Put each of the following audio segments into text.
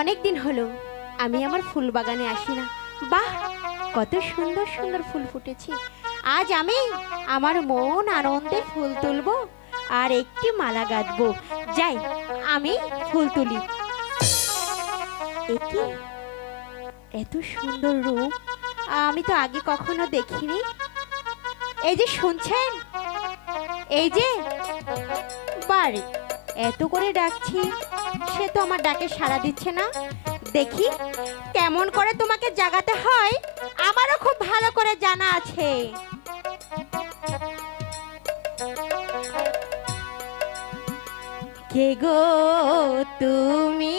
অনেক দিন হলো, আমি আমার ফুল বাগানে আসি না। বাহ, কত সুন্দর সুন্দর ফুল ফুটেছে। আজ আমি আমার মন আনন্দে ফুল তুলবো আর একটি মালা গাঁথবো যাই, আমি ফুল তুলি। একি, এত সুন্দর রূপ, আমি তো আগে কখনো দেখিনি। এই যে শুনছেন? এই যে বাড়ি। এত করে ডাকছি, সে তো আমার ডাকে সাড়া দিচ্ছে না। দেখি কেমন করে তোমাকে জাগাতে হয়, আমারও খুব ভালো করে জানা আছে। কে গো তুমি?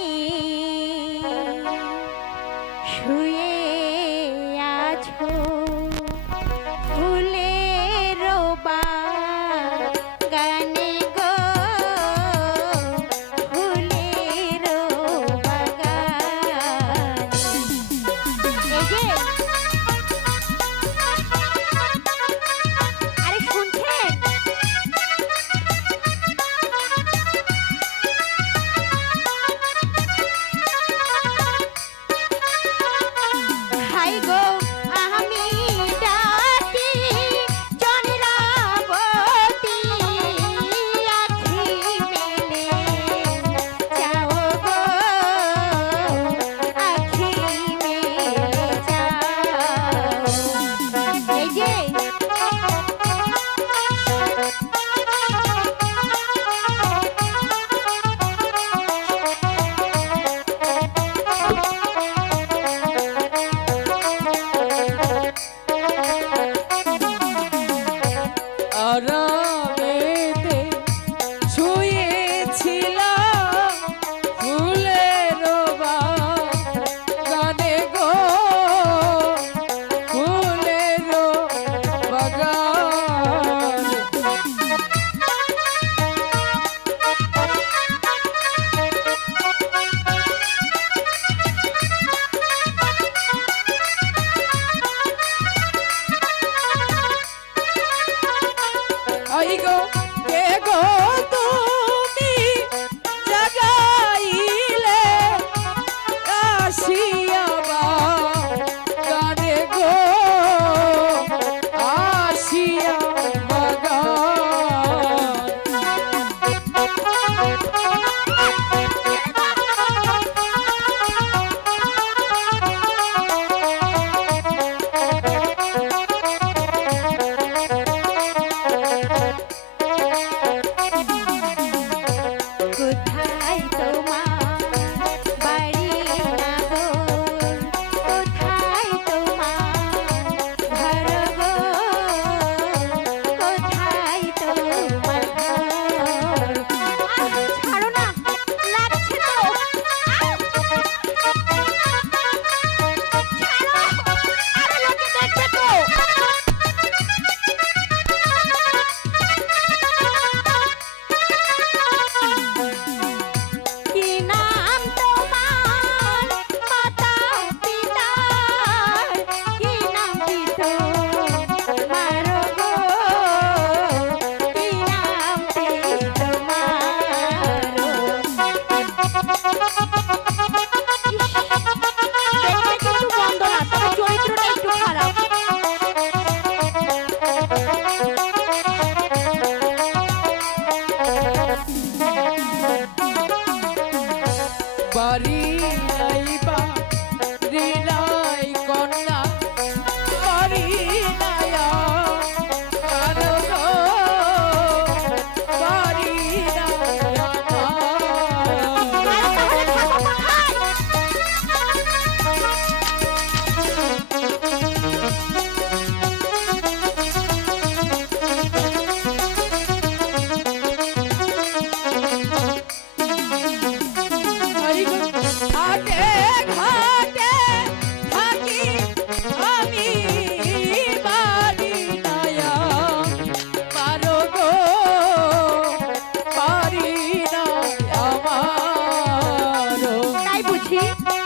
Okay.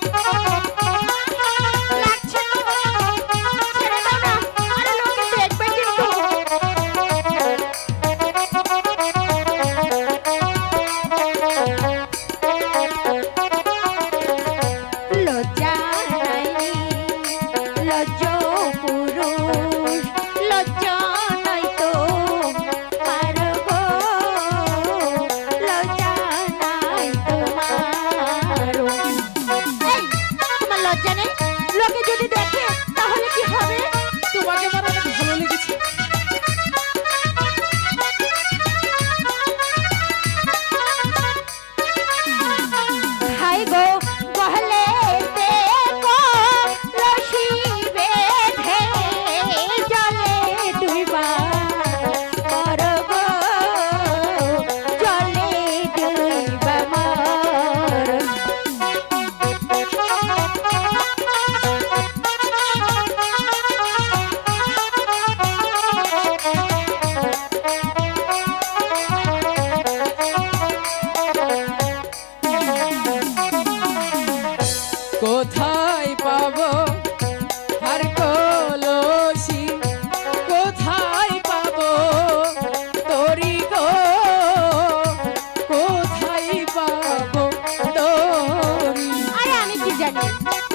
Daniel.